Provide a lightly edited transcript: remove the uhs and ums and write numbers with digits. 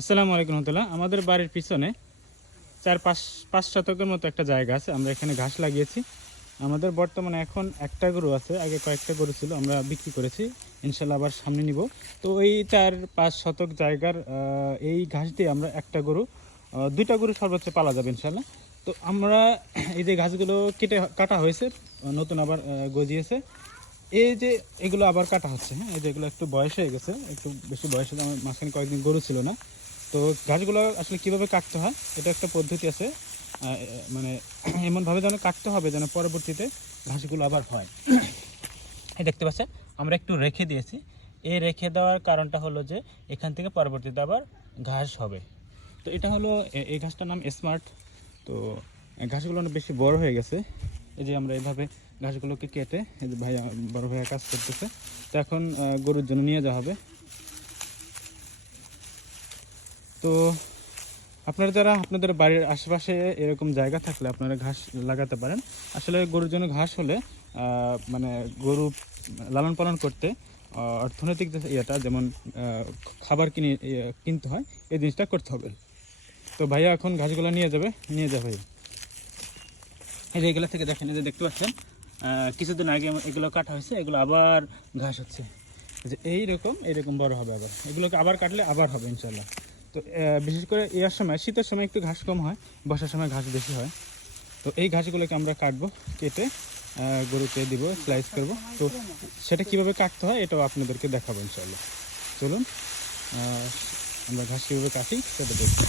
আসসালামু আলাইকুম রহমতুল্লাহ। আমাদের বাড়ির পিছনে 4-5 শতকের মতো একটা জায়গা আছে। আমরা এখানে ঘাস লাগিয়েছি। আমাদের বর্তমানে এখন একটা গরু আছে, আগে কয়েকটা গরু ছিল, আমরা বিক্রি করেছি। ইনশাল্লাহ আবার সামনে নিব। তো এই 4-5 শতক জায়গার এই ঘাস দিয়ে আমরা একটা গরু, দুইটা গরু সর্বোচ্চ পালা যাবে ইনশাল্লাহ। তো আমরা এই যে ঘাসগুলো কাটা হয়েছে, নতুন আবার গজিয়েছে। এই যে এগুলো আবার কাটা হচ্ছে, হ্যাঁ, এই যে এগুলো একটু বয়স হয়ে গেছে, একটু বেশি বয়স হয়ে, আমার মাঝখানে কয়েকদিন গরু ছিল না। তো ঘাসগুলো আসলে কিভাবে কাটতে হয়, এটা একটা পদ্ধতি আছে। মানে এমনভাবে যেন কাটতে হবে যেন পরবর্তীতে ঘাসগুলো আবার হয়। এই দেখতে পাচ্ছেন আমরা একটু রেখে দিয়েছি। এই রেখে দেওয়ার কারণটা হলো যে এখান থেকে পরবর্তীতে আবার ঘাস হবে। তো এটা হলো এই ঘাসটার নাম স্মার্ট। তো ঘাসগুলো অনেক বেশি বড় হয়ে গেছে। এই যে আমরা এইভাবে ঘাসগুলোকে কেটে, এই যে ভাইয়া, বড় ভাইয়া কাজ করতেছে। তো এখন গরুর জন্য নিয়ে যাওয়া হবে। তো আপনারা যারা আপনাদের বাড়ির আশেপাশে এরকম জায়গা থাকলে আপনারা ঘাস লাগাতে পারেন। আসলে গরুর জন্য ঘাস হলে মানে গরু লালন পালন করতে অর্থনৈতিক যে ইয়েটা, যেমন খাবার কিনতে হয়, এই জিনিসটা করতে হবে। তো ভাইয়া এখন ঘাসগুলো নিয়ে যাবে, নিয়ে যাবে ভাইয়া। এই যে এগুলো থেকে দেখেন, এই যে দেখতে পাচ্ছেন কিছুদিন আগে এগুলো কাটা হয়েছে, এগুলো আবার ঘাস হচ্ছে। যে এইরকম বড় হবে, আবার এগুলোকে আবার কাটলে আবার হবে ইনশাল্লাহ। তো বিশেষ করে ইয়ার সময়, শীতের সময় একটু ঘাস কম হয়, বর্ষার সময় ঘাস বেশি হয়। তো এই ঘাসগুলোকে আমরা কাটবো, কেটে গরুকে দিব, স্লাইস করব। তো সেটা কিভাবে কাটতে হয় এটাও আপনাদেরকে দেখাবো ইনশাল্লাহ। চলুন আমরা ঘাস কীভাবে কাটি সেটা দেখি।